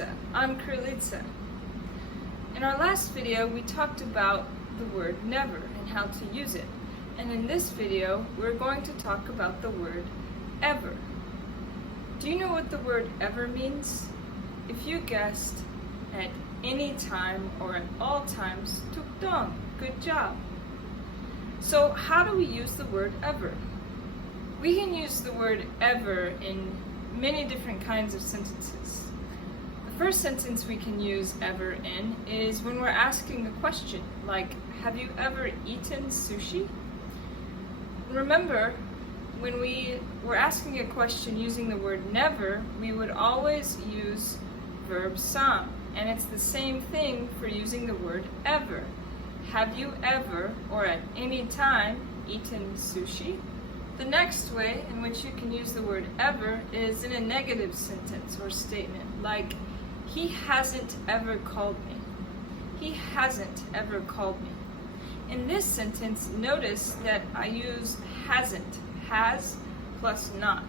Krylitsa. I'm Krylitsa. In our last video, we talked about the word never and how to use it. And in this video, we're going to talk about the word ever. Do you know what the word ever means? If you guessed at any time or at all times, tukdong, good job. So how do we use the word ever? We can use the word ever in many different kinds of sentences. The first sentence we can use ever in is when we're asking a question, like, have you ever eaten sushi? Remember, when we were asking a question using the word never, we would always use verb sam, and it's the same thing for using the word ever. Have you ever, or at any time, eaten sushi? The next way in which you can use the word ever is in a negative sentence or statement, like, he hasn't ever called me. He hasn't ever called me. In this sentence, notice that I use hasn't, has plus not.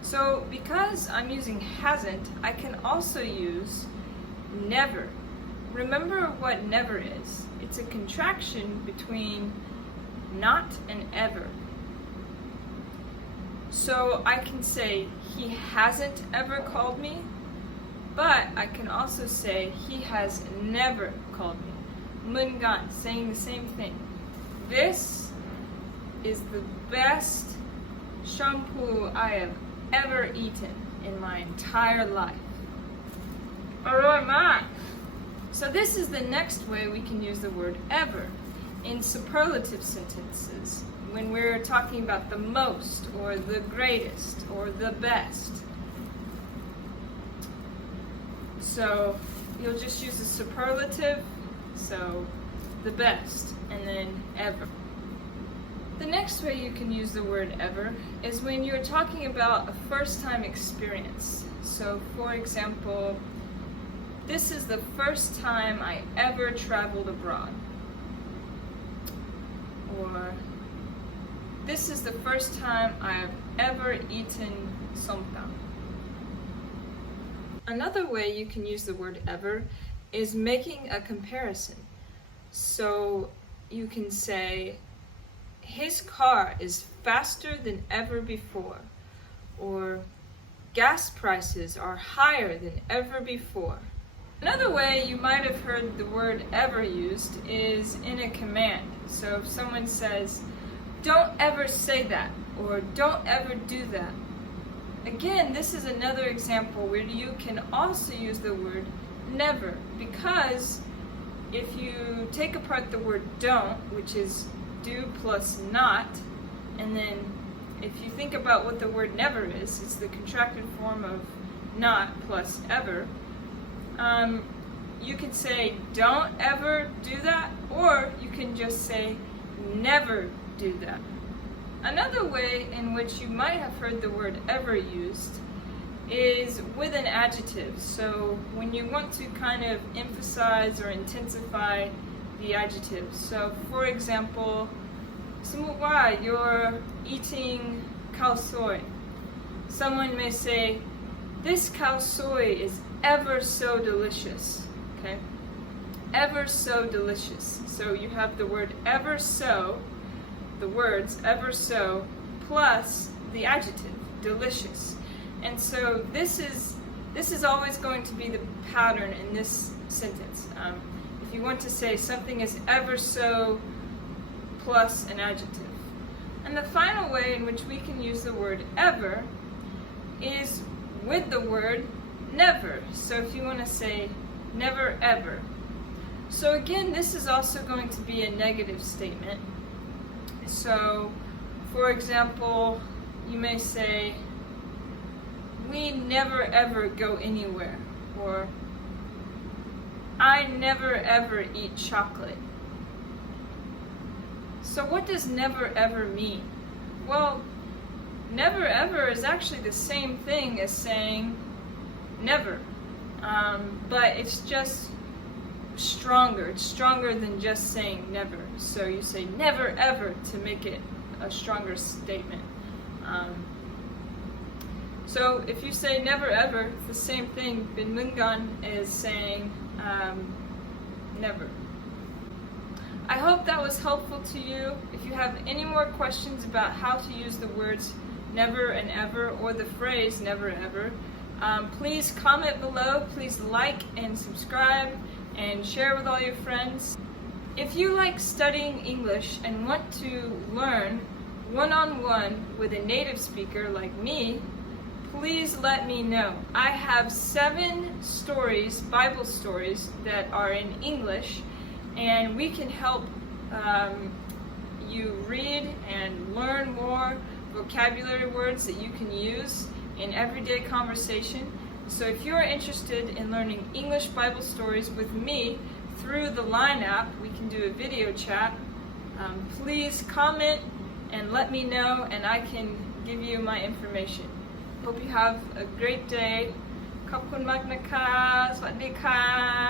So because I'm using hasn't, I can also use never. Remember what never is. It's a contraction between not and ever. So I can say he hasn't ever called me, but I can also say he has never called me. Mungan, saying the same thing. This is the best shampoo I have ever eaten in my entire life. Aroy ma! So this is the next way we can use the word ever in superlative sentences, when we're talking about the most, or the greatest, or the best. So you'll just use a superlative, so the best, and then ever. The next way you can use the word ever is when you're talking about a first-time experience. So for example, this is the first time I ever traveled abroad. Or this is the first time I've ever eaten somtam. Another way you can use the word ever is making a comparison. So you can say, his car is faster than ever before, or gas prices are higher than ever before. Another way you might have heard the word ever used is in a command. So if someone says, don't ever say that, or don't ever do that. Again, this is another example where you can also use the word never, because if you take apart the word don't, which is do plus not, and then if you think about what the word never is, it's the contracted form of not plus ever. You can say don't ever do that, or you can just say never do that. Another way in which you might have heard the word ever used is with an adjective. So when you want to kind of emphasize or intensify the adjective. So for example, sumuwa, you're eating khao soi. Someone may say, this khao soi is ever so delicious. Okay? Ever so delicious. So you have the word ever so, the words ever so, plus the adjective, delicious. And so this is always going to be the pattern in this sentence. If you want to say something is ever so plus an adjective. And the final way in which we can use the word ever is with the word never. So if you want to say never ever. So again, this is also going to be a negative statement. So for example, you may say, we never ever go anywhere, or I never ever eat chocolate. So what does never ever mean? Well, never ever is actually the same thing as saying never, but it's just stronger. It's stronger than just saying never. So you say never ever to make it a stronger statement. So if you say never ever, it's the same thing. Bin Mungan is saying never. I hope that was helpful to you. If you have any more questions about how to use the words never and ever or the phrase never ever, please comment below. Please like and subscribe and share with all your friends. If you like studying English and want to learn one-on-one with a native speaker like me, please let me know. I have 7 stories, Bible stories, that are in English, and we can help you read and learn more vocabulary words that you can use in everyday conversation. So if you're interested in learning English Bible stories with me through the Line app, we can do a video chat. Please comment and let me know, and I can give you my information. Hope you have a great day. ขอบคุณมากนะคะ สวัสดีค่ะ